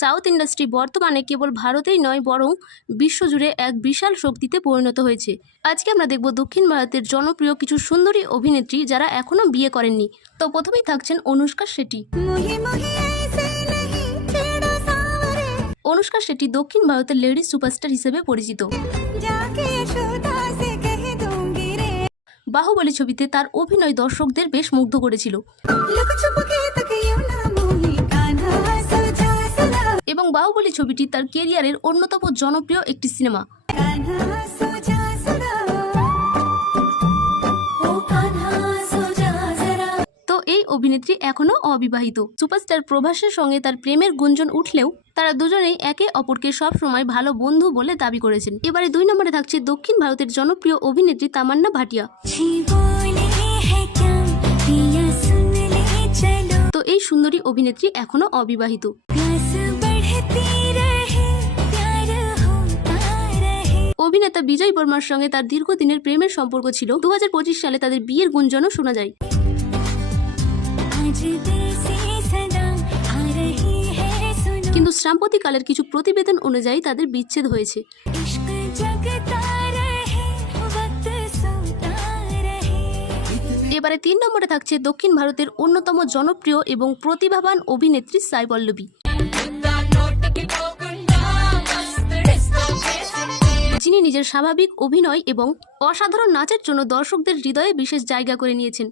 South industry বর্তমানে কেবল ভারতেই নয় বরং বিশ্বজুড়ে এক বিশাল শক্তিতে পরিণত হয়েছে। আজকে আমরা দেখব দক্ষিণ ভারতের জনপ্রিয় কিছু সুন্দরী অভিনেত্রী যারা এখনো বিয়ে করেননি। তো প্রথমেই থাকছেন অনুষ্কা শেট্টি। অনুষ্কা শেট্টি দক্ষিণ ভারতের লেডি সুপারস্টার হিসেবে পরিচিত। বাহুবলী ছবিতে তার অভিনয় দর্শকদের বেশ মুগ্ধ করেছিল এবং বাহুবলী ছবিটি তার ক্যারিয়ারের অন্যতম জনপ্রিয় একটি সিনেমা। তো এই অভিনেত্রী এখনো অবিবাহিত। সুপারস্টার প্রভাসের সঙ্গে তার প্রেমের গুঞ্জন উঠলেও তারা দুজনেই একে অপরকে সব সময় ভালো বন্ধু বলে দাবি করেছেন। এবারে 2 নম্বরে থাকছে দক্ষিণ ভারতের জনপ্রিয় অভিনেত্রী তামান্না ভাটিয়া। তো এই সুন্দরী অভিনেত্রী এখনো অবিবাহিত। অভিনেতা বিজয় বর্মার সঙ্গে তার দীর্ঘদিনের প্রেমের সম্পর্ক ছিল। 2025 সালে তাদের বিয়ের গুঞ্জনও শোনা যায়। কিন্তু সাম্প্রতিককালের কিছু প্রতিবেদন অনুযায়ী তাদের বিচ্ছেদ হয়েছে। এবারে 3 নম্বরে থাকছে দক্ষিণ ভারতের অন্যতম জনপ্রিয় এবং প্রতিভাবান অভিনেত্রী সাই পল্লবী, যিনি নিজের স্বাভাবিক অভিনয় এবং অসাধারণ নাচের জন্য দর্শকদের হৃদয়ে বিশেষ জায়গা করে নিয়েছেন।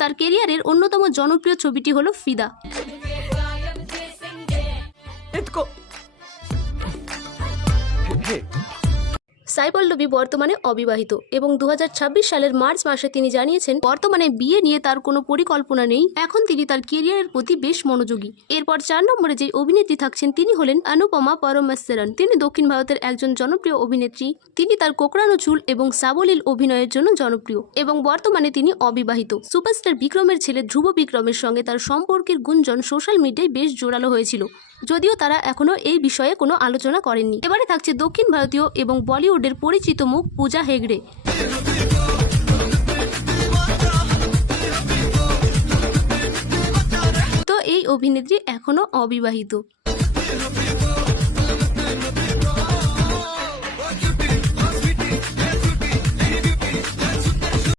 তার ক্যারিয়ারের অন্যতম জনপ্রিয় ছবিটি হলো ফিদা। সাই পল্লবী বর্তমানে অবিবাহিত এবং 2026 সালের মার্চ মাসে তিনি জানিয়েছেন বর্তমানে বিয়ে নিয়ে তার কোনো পরিকল্পনা নেই, এখন তিনি তার ক্যারিয়ারের প্রতি বেশ মনোযোগী। এরপর 4 নম্বরে যে অভিনেত্রী থাকছেন তিনি হলেন অনুপমা পরমেশ্বরন। তিনি দক্ষিণ ভারতের একজন জনপ্রিয় অভিনেত্রী। তিনি তার কোকড়ানো চুল এবং সাবলীল অভিনয়ের জন্য জনপ্রিয় এবং বর্তমানে তিনি অবিবাহিত। সুপারস্টার বিক্রমের ছেলে ধ্রুব বিক্রমের সঙ্গে তার সম্পর্কের গুঞ্জন সোশ্যাল মিডিয়ায় বেশ জোরালো হয়েছিল, যদিও তারা এখনো এই বিষয়ে কোনো আলোচনা করেননি। এবারে থাকছে দক্ষিণ ভারতীয় এবং বলিউডের পরিচিত মুখ পূজা হেগড়ে। তো এই অভিনেত্রী এখনো অবিবাহিত।